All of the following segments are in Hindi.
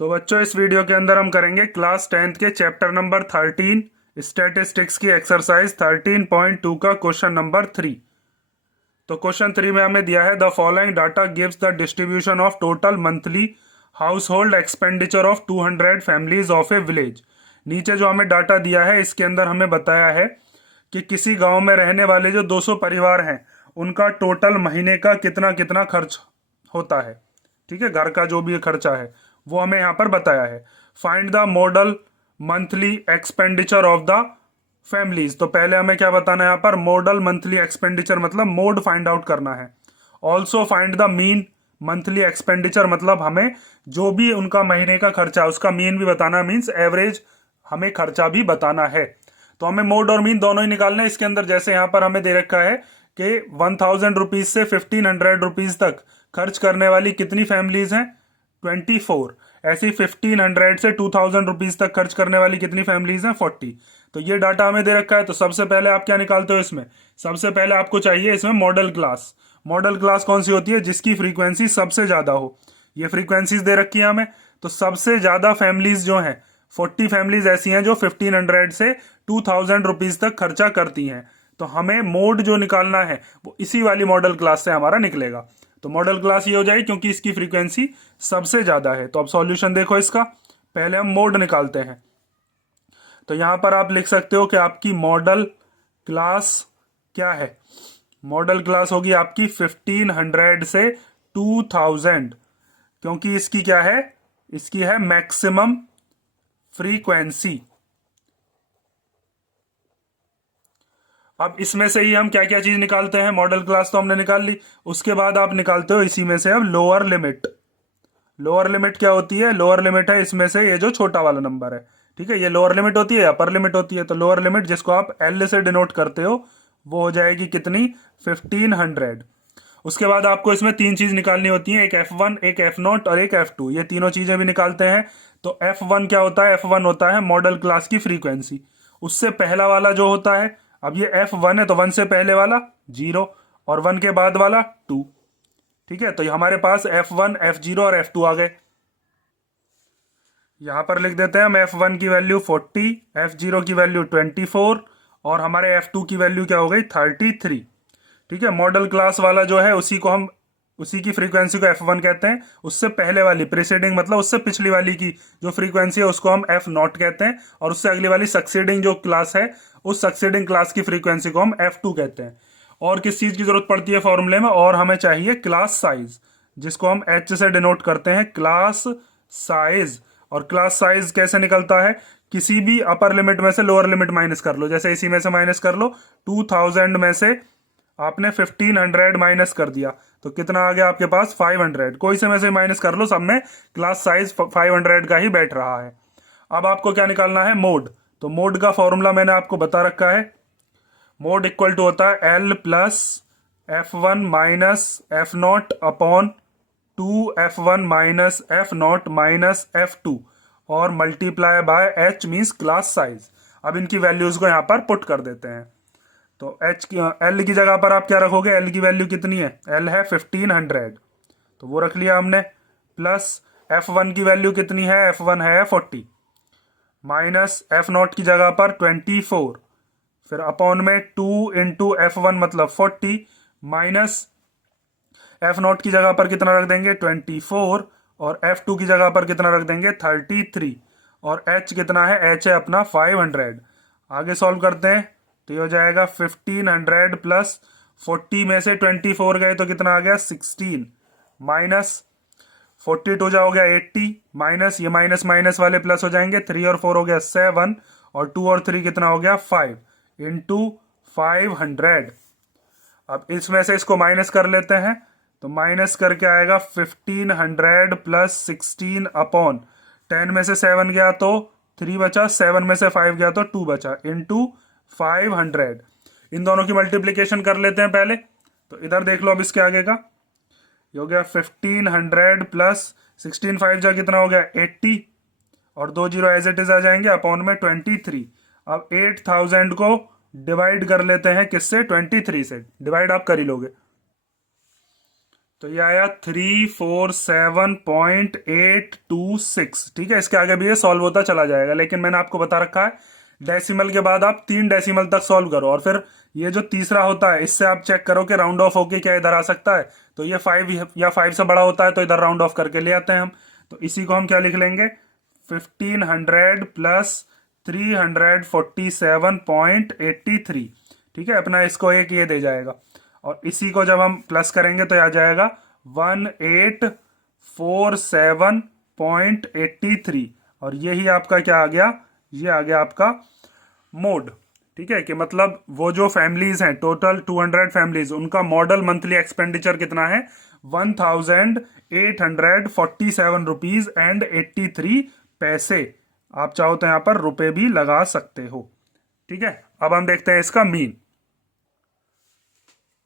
तो बच्चों इस वीडियो के अंदर हम करेंगे क्लास 10th के चैप्टर नंबर 13 स्टैटिस्टिक्स की एक्सरसाइज 13.2 का क्वेश्चन नंबर 3। तो क्वेश्चन 3 में हमें दिया है the following data gives the distribution of total monthly house hold expenditure of 200 families of A village. नीचे जो हमें डाटा दिया है इसके अंदर हमें बताया है कि किसी गांव में रहने वाले जो 200 परिवार हैं उनका टोटल महीने का कितना कितना खर्च होता है। ठीक है, घर का जो भी खर्चा है वो हमें यहाँ पर बताया है। Find the model monthly expenditure of the families. तो पहले हमें क्या बताना है यहाँ पर, मॉडल मंथली एक्सपेंडिचर मतलब मोड फाइंड आउट करना है। Also find the mean monthly expenditure मतलब हमें जो भी उनका महीने का खर्चा है उसका मीन भी बताना, मीन्स एवरेज हमें खर्चा भी बताना है। तो हमें मोड और मीन दोनों ही निकालना है इसके अंदर। जैसे यहाँ पर हमें दे रखा है कि 1000 रुपीज से 1500 रुपीज तक खर्च करने वाली कितनी फैमिलीज हैं, 24। ऐसी 1500 से 2000 रुपीज तक खर्च करने वाली कितनी फैमिलीज हैं, 40। तो ये डाटा हमें दे रखा है। तो सबसे पहले आप क्या निकालते हो इसमें, सबसे पहले आपको चाहिए इसमें मॉडल क्लास। मॉडल क्लास कौन सी होती है, जिसकी फ्रीक्वेंसी सबसे ज्यादा हो। ये फ्रीक्वेंसीज दे रखी है हमें। तो सबसे ज्यादा फैमिलीज जो हैं 40 फैमिलीज ऐसी हैं जो 1500 से 2000 रुपीज तक खर्चा करती हैं। तो हमें मोड जो निकालना है वो इसी वाली मॉडल क्लास से हमारा निकलेगा। तो मॉडल क्लास ये हो जाएगी क्योंकि इसकी फ्रीक्वेंसी सबसे ज्यादा है। तो अब सॉल्यूशन देखो इसका, पहले हम मोड निकालते हैं। तो यहां पर आप लिख सकते हो कि आपकी मॉडल क्लास क्या है। मॉडल क्लास होगी आपकी 1500 से 2000, क्योंकि इसकी क्या है, इसकी है मैक्सिमम फ्रीक्वेंसी। अब इसमें से ही हम क्या क्या चीज निकालते हैं, मॉडल क्लास तो हमने निकाल ली, उसके बाद आप निकालते हो इसी में से अब लोअर लिमिट। लोअर लिमिट क्या होती है, लोअर लिमिट है इसमें से ये जो छोटा वाला नंबर है। ठीक है, ये लोअर लिमिट होती है, अपर लिमिट होती है। तो लोअर लिमिट जिसको आप एल से डिनोट करते हो वो हो जाएगी कितनी, 1500। उसके बाद आपको इसमें तीन चीज निकालनी होती है, एक F1, एक F0 और एक F2। ये तीनों चीजें भी निकालते हैं। तो F1 क्या होता है, F1 होता है मॉडल क्लास की फ्रीक्वेंसी। उससे पहला वाला जो होता है, अब ये F1 है तो 1 से पहले वाला 0 और 1 के बाद वाला 2। ठीक है, तो ये हमारे पास F1, F0 और F2 आ गए। यहां पर लिख देते हैं हम F1 की वैल्यू 40, F0 की वैल्यू 24 और हमारे F2 की वैल्यू क्या हो गई, 33। ठीक है, मॉडल क्लास वाला जो है उसी को हम, उसी की फ्रीक्वेंसी को F1 कहते हैं। उससे पहले वाली प्रीसीडिंग मतलब उससे पिछली वाली की जो फ्रीक्वेंसी है उसको हम F0 कहते हैं। और उससे अगली वाली सक्सीडिंग जो क्लास है उस सक्सीडिंग क्लास की फ्रीक्वेंसी को हम F2 कहते हैं। और किस चीज की जरूरत पड़ती है फॉर्मूले में, और हमें चाहिए क्लास साइज, जिसको हम H से डिनोट करते हैं, क्लास साइज। और क्लास साइज कैसे निकलता है, किसी भी अपर लिमिट में से लोअर लिमिट माइनस कर लो। जैसे इसी में से माइनस कर लो, 2000 में से आपने 1500 माइनस कर दिया तो कितना आ गया आपके पास, 500। कोई से में से माइनस कर लो, सब में क्लास साइज 500 का ही बैठ रहा है। अब आपको क्या निकालना है, मोड। तो मोड का फॉर्मूला मैंने आपको बता रखा है। मोड इक्वल टू होता है L plus F1 minus F0 upon 2F1 minus F0 minus F2 और multiply by H means class size. अब इनकी वैल्यूज को यहां पर पुट कर देते हैं। तो एच की, एल की जगह पर आप क्या रखोगे, एल की वैल्यू कितनी है, एल है 1500 तो वो रख लिया हमने। प्लस F1 की वैल्यू कितनी है, F1 है 40 माइनस F0 की जगह पर 24, फिर अपॉन में 2 इंटू F1 मतलब 40 माइनस F0 की जगह पर कितना रख देंगे 24 और F2 की जगह पर कितना रख देंगे 33 और H कितना है, H है अपना 500। आगे सॉल्व करते हैं तो ये हो जाएगा 1500 प्लस 40 में से 24 गए तो कितना आ गया 16 माइनस 42 जा हो गया 80 माइनस ये माइनस माइनस वाले प्लस हो जाएंगे, 3 और 4 हो गया 7 और 2 और 3 कितना हो गया 5 इंटू 500। अब इसमें से इसको माइनस कर लेते हैं तो माइनस करके आएगा 1500 प्लस 16 अपॉन 10 में से 7 गया तो 3 बचा, 7 में से 5 गया तो 2 बचा इंटू 500। इन दोनों की मल्टीप्लीकेशन कर लेते हैं पहले। तो इधर देख लो अब इसके आगे का, ये हो गया 1500 प्लस 16 5 जा कितना हो गया 80 और 2 जीरो एज इट इज आ जाएंगे अपॉन में 23। अब 8000 को डिवाइड कर लेते हैं किससे, 23 से। डिवाइड आप कर ही लोगे तो ये आया 347.826। ठीक है, इसके आगे भी ये सॉल्व होता चला जाएगा, लेकिन मैंने आपको बता रखा है डेसिमल के बाद आप 3 डेसिमल तक सॉल्व करो, और फिर ये जो तीसरा होता है इससे आप चेक करो कि राउंड ऑफ होके क्या इधर आ सकता है। तो ये 5 या 5 से बड़ा होता है तो इधर राउंड ऑफ करके ले आते हैं हम। तो इसी को हम क्या लिख लेंगे, 1500 प्लस 347.83। ठीक है, अपना इसको एक ये दे जाएगा, और इसी को जब हम प्लस करेंगे तो आ जाएगा 1847.83। और यही आपका क्या आ गया, ये आ गया आपका मोड। ठीक है, कि मतलब वो जो फैमिलीज हैं, टोटल 200 फैमिलीज, उनका मॉडल मंथली एक्सपेंडिचर कितना है, 1847 रुपीज एंड 83 पैसे। आप चाहो तो यहां पर रुपए भी लगा सकते हो। ठीक है, अब हम देखते हैं इसका मीन।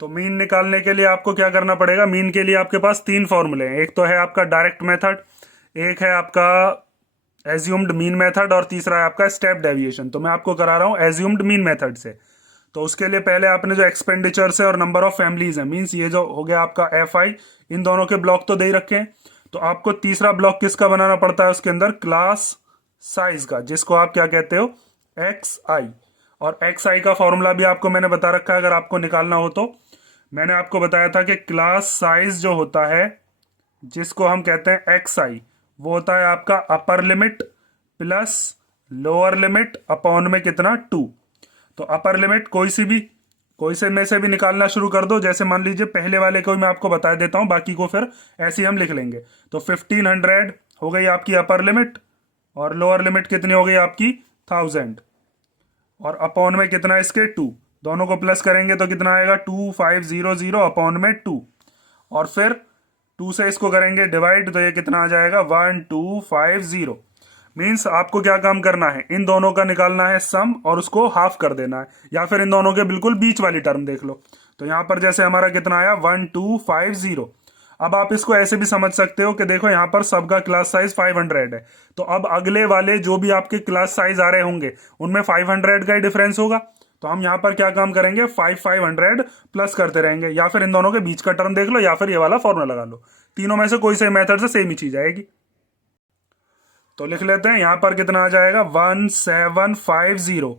तो मीन निकालने के लिए आपको क्या करना पड़ेगा, मीन के लिए आपके पास 3 फॉर्मूले हैं। एक तो है आपका डायरेक्ट मेथड, एक है आपका एज्यूम्ड मीन मेथड, और तीसरा है आपका स्टेप डेविएशन। तो मैं आपको करा रहा हूं एज्यूम्ड मीन मेथड से। तो उसके लिए पहले आपने जो एक्सपेंडिचर्स है और नंबर ऑफ फैमिलीज है, मीन्स ये जो हो गया आपका FI, इन दोनों के ब्लॉक तो दे ही रखे हैं। तो आपको तीसरा ब्लॉक किसका बनाना पड़ता है, उसके अंदर क्लास साइज का, जिसको आप क्या कहते हो, XI। और XI का फॉर्मूला भी आपको मैंने बता रखा है, अगर आपको निकालना हो तो। मैंने आपको बताया था कि क्लास साइज जो होता है, जिसको हम कहते हैं XI, वो होता है आपका upper limit plus lower limit upon में कितना, 2। तो अपर लिमिट कोई से में से भी निकालना शुरू कर दो। जैसे मान लीजिए पहले वाले को मैं आपको बता देता हूं, बाकी को फिर ऐसे ही हम लिख लेंगे। तो 1500 हो गई आपकी अपर लिमिट, और लोअर लिमिट कितनी हो गई आपकी 1000, और अपॉन में कितना इसके 2। दोनों को प्लस करेंगे तो कितना आएगा 2500 अपॉन में 2, और फिर 2 से इसको करेंगे डिवाइड, तो ये कितना आ जाएगा 1250। मीन्स आपको क्या काम करना है, इन दोनों का निकालना है सम और उसको हाफ कर देना है, या फिर इन दोनों के बिल्कुल बीच वाली टर्म देख लो। तो यहां पर जैसे हमारा कितना आया 1250। अब आप इसको ऐसे भी समझ सकते हो कि देखो यहां पर सबका क्लास साइज 500 है, तो अब अगले वाले जो भी आपके क्लास साइज आ रहे होंगे उनमें 500 का ही डिफरेंस होगा। तो हम यहां पर क्या काम करेंगे, 500 प्लस करते रहेंगे, या फिर इन दोनों के बीच का टर्म देख लो, या फिर ये वाला फॉर्मूला लगा लो। तीनों में से कोई से मेथड से सेम ही चीज आएगी। तो लिख लेते हैं, यहां पर कितना आ जाएगा 1750,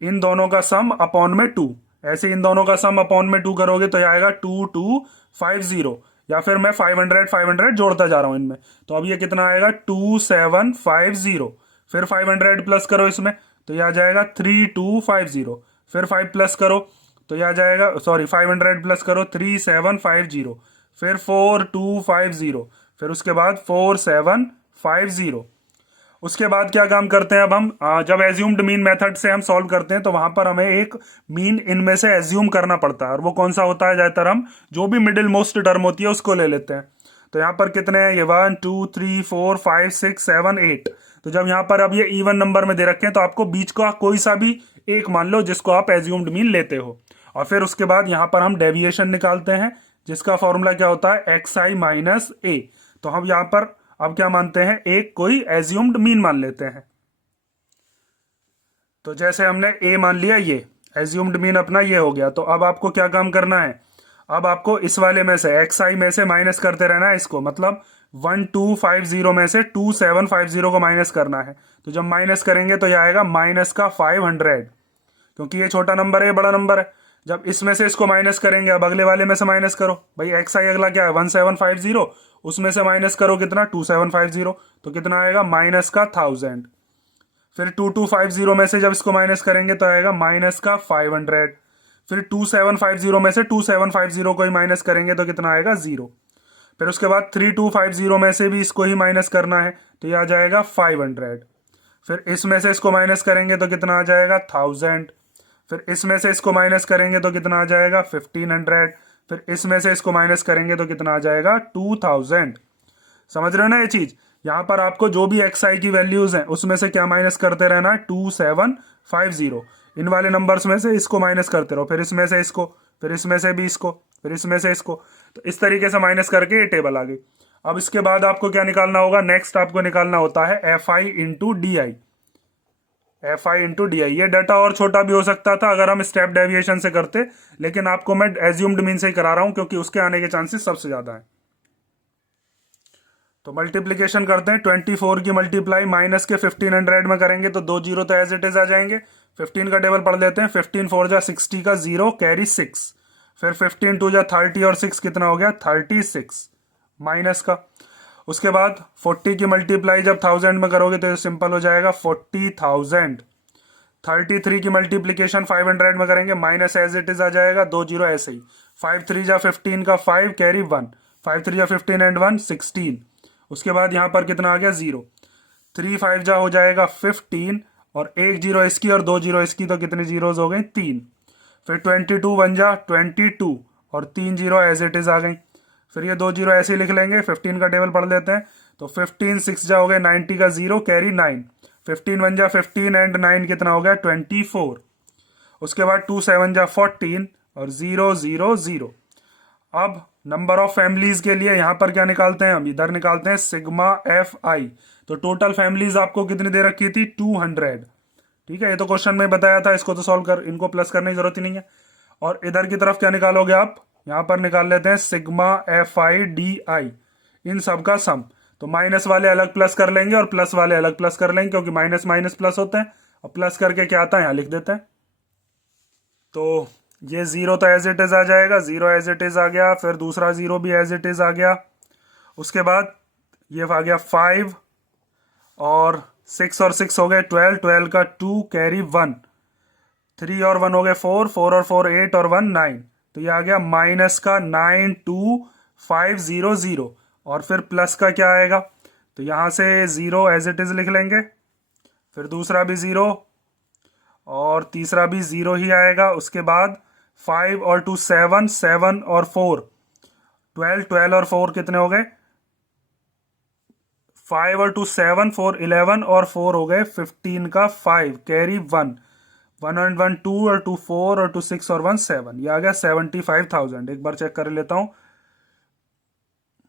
इन दोनों का सम अपॉन में 2। ऐसे इन दोनों का सम अपॉन में 2 करोगे तो आएगा 2250, या फिर मैं 500 जोड़ता जा रहा हूं इनमें। तो अब ये कितना आएगा 2750। फिर 500 प्लस करो इसमें, तो ये आ जाएगा 3250। फिर 5 प्लस करो तो ये आ जाएगा, सॉरी 500 प्लस करो 3750। फिर 4250, फिर उसके बाद 4750। उसके बाद क्या काम करते हैं, अब हम जब एज्यूम्ड मीन मेथड से हम सॉल्व करते हैं तो वहां पर हमें एक मीन इनमें से एज्यूम करना पड़ता है, और वो कौन सा होता है, ज्यादातर हम जो भी मिडिल मोस्ट टर्म होती है उसको ले लेते हैं। तो यहाँ पर कितने हैं, ये 1 2 3 4 5 6 7 8। तो जब यहाँ पर अब ये इवन नंबर में दे रखे हैं तो आपको बीच का कोई सा भी एक मान लो जिसको आप एज्यूम्ड मीन लेते हो। और फिर उसके बाद यहाँ पर हम डेविएशन निकालते हैं, जिसका फॉर्मूला क्या होता है, XI माइनस A। तो हम यहाँ पर अब क्या मानते हैं, एक कोई एज्यूम्ड मीन मान लेते हैं। तो जैसे हमने A मान लिया, ये एज्यूम्ड मीन अपना ये हो गया। तो अब आपको क्या काम करना है, अब आपको इस वाले में से XI में से माइनस करते रहना है इसको, मतलब 1250 में से 2750 को माइनस करना है। तो जब माइनस करेंगे तो यह आएगा माइनस का 500, क्योंकि ये छोटा नंबर है, ये बड़ा नंबर है। जब इसमें से इसको माइनस करेंगे, अब अगले वाले में से माइनस करो भाई, XI अगला क्या है 1750, उसमें से माइनस करो कितना 2750, तो कितना आएगा माइनस का 1000। फिर 2250 में से जब इसको माइनस करेंगे तो आएगा माइनस का 500। फिर 2750 में से 2750 को ही माइनस करेंगे तो कितना आएगा 0। फिर उसके बाद 3250 में से भी इसको ही माइनस करना है, तो ये आ जाएगा 500। फिर इसमें से इसको माइनस करेंगे तो कितना आ जाएगा 1000। फिर इसमें से इसको माइनस करेंगे तो कितना आ जाएगा 1500। फिर इसमें से इसको माइनस करेंगे तो कितना आ जाएगा 2000। समझ रहे हो ना ये चीज, यहां पर आपको जो भी XI की वैल्यूज हैं उसमें से क्या माइनस करते रहना है 2750। इन वाले नंबर्स में से इसको माइनस करते रहो, फिर इसमें से इसको, फिर इसमें से भी इसको, फिर इसमें से इसको। तो इस तरीके से माइनस करके ये टेबल आ गई। अब इसके बाद आपको क्या निकालना होगा, नेक्स्ट आपको निकालना होता है FI into DI। F I into D I. ये डाटा और छोटा भी हो सकता था अगर हम स्टेप डेविएशन से करते, लेकिन आपको मैं एज्यूम्ड मीन से ही करा रहा हूं क्योंकि उसके आने के चांसेस सबसे ज्यादा है। तो मल्टीप्लीकेशन करते हैं, 24 की मल्टीप्लाई माइनस के 1500 में करेंगे तो 2 जीरो तो एज इट इज आ जाएंगे। 15 का टेबल पढ़ लेते हैं, 15 4 जा 60 का 0 कैरी 6, फिर 15 2 जा 30 और 6 कितना हो गया 36 माइनस का। उसके बाद 40 की मल्टीप्लाई जब 1000 में करोगे तो सिंपल हो जाएगा 40,000। 33 की मल्टीप्लीकेशन 500 में करेंगे, माइनस एज इट इज आ जाएगा, 2 जीरो ऐसे ही। 5 3 जा 15 का 5 कैरी 1, 5 3 जा 15 एंड 1 16। उसके बाद यहाँ पर कितना आ गया 0, 3 5 जा हो जाएगा 15 और 1 जीरो इसकी और 2 जीरो इसकी, तो कितनी जीरोज हो गई 3। फिर 22 1 जा 22 और 3 जीरो एज इट इज आ गई। फिर ये 2 जीरो ऐसे ही लिख लेंगे, 15 का टेबल पढ़ लेते हैं तो 15 6 जा हो गए 90 का 0 कैरी 9, 15 1 जा 15 एंड 9 कितना हो गया 24। उसके बाद 2 7 जा 14 और 0 0 0। अब नंबर ऑफ फैमिलीज के लिए यहां पर क्या निकालते हैं हम, इधर निकालते हैं सिग्मा एफ आई। तो टोटल फैमिलीज आपको कितनी दे रखी थी 200। ठीक है, ये तो क्वेश्चन में बताया था, इसको तो सॉल्व कर, इनको प्लस करने की जरूरत ही नहीं है। और इधर की तरफ क्या निकालोगे आप, यहां पर निकाल लेते हैं sigma F I D I, इन सब का सम। तो माइनस वाले अलग प्लस कर लेंगे और प्लस वाले अलग प्लस कर लेंगे, क्योंकि माइनस माइनस प्लस होते हैं। और प्लस करके क्या आता है यहां लिख देते हैं। तो ये 0 तो एज इट इज आ जाएगा, 0 एज इट इज आ गया, फिर दूसरा 0 भी एज इट इज आ गया। उसके बाद ये आ गया 5 और 6 और 6 हो गए 12, 12 का 2 कैरी 1, 3 और 1 हो गए 4, 4 और 4 8 और 1 9। तो ये आ गया माइनस का 92500 और फिर प्लस का क्या आएगा, तो यहां से 0 एज इट इज लिख लेंगे, फिर दूसरा भी 0 और तीसरा भी 0 ही आएगा। उसके बाद 5 और 2 7, 7 और 4 12, 12 और 4 कितने हो गए 5 और 2 7, 4 11 और 4 हो गए 15 का 5 कैरी 1, 1 और 1 2 और 2 4 और 2 6 और 1 7। ये आ गया 75,000। एक बार चेक कर लेता हूं,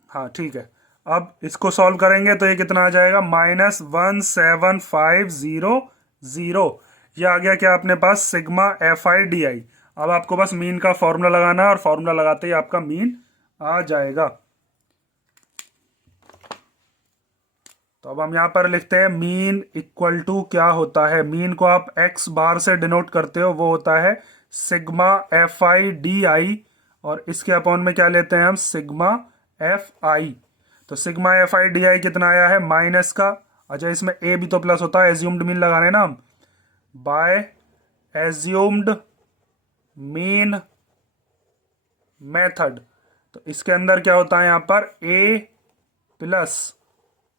हाँ ठीक है। अब इसको सॉल्व करेंगे तो ये कितना आ जाएगा -17500। ये आ गया क्या अपने पास sigma F I D I. अब आपको बस मीन का फॉर्मूला लगाना है और फॉर्मूला लगाते ही आपका मीन आ जाएगा। तो अब हम यहां पर लिखते हैं मीन इक्वल टू क्या होता है, मीन को आप एक्स बार से डिनोट करते हो, वो होता है sigma F I D I, और इसके अपॉन में क्या लेते हैं हम सिग्मा एफ आई। तो sigma F I D i कितना आया है माइनस का, अच्छा इसमें ए भी तो प्लस होता है, एज्यूम्ड मीन लगाने ना हम, बाय एज्यूम्ड मीन मेथड। तो इसके अंदर क्या होता है यहां पर ए प्लस,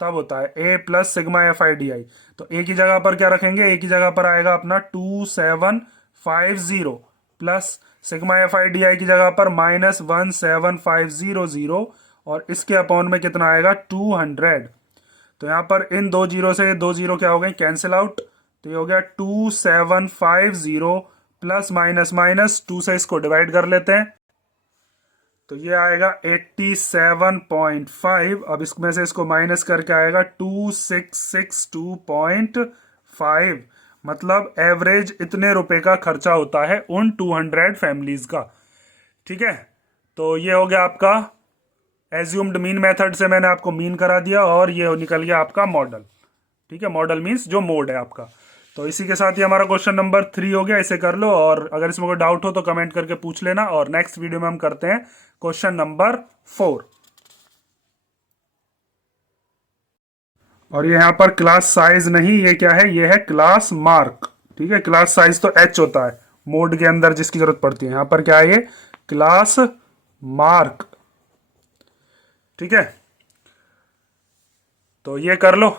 तब होता है a plus sigma F I D i. तो ए की जगह पर क्या रखेंगे, ए की जगह पर आएगा अपना 2750 plus sigma F I D I की जगह पर -17500 और इसके अपॉन में कितना आएगा 200। तो यहां पर इन 2 जीरो से 2 जीरो क्या हो गए कैंसिल आउट, तो ये हो गया 2750 प्लस माइनस माइनस 2 से इसको डिवाइड कर लेते हैं, तो ये आएगा 87.5। अब इसमें से इसको माइनस करके आएगा 2662.5। मतलब एवरेज इतने रुपए का खर्चा होता है उन 200 फैमिलीज का। ठीक है, तो ये हो गया आपका एज्यूम्ड मीन मेथड से मैंने आपको मीन करा दिया और ये निकल गया आपका मॉडल। ठीक है, मॉडल मीन्स जो मोड है आपका। तो इसी के साथ ही हमारा क्वेश्चन नंबर 3 हो गया, इसे कर लो और अगर इसमें कोई डाउट हो तो कमेंट करके पूछ लेना। और नेक्स्ट वीडियो में हम करते हैं क्वेश्चन नंबर 4। और ये यहां पर क्लास साइज नहीं, ये क्या है, ये है क्लास मार्क। ठीक है, क्लास साइज तो एच होता है मोड के अंदर जिसकी जरूरत पड़ती है, यहां पर क्या है ये क्लास मार्क। ठीक है, तो ये कर लो।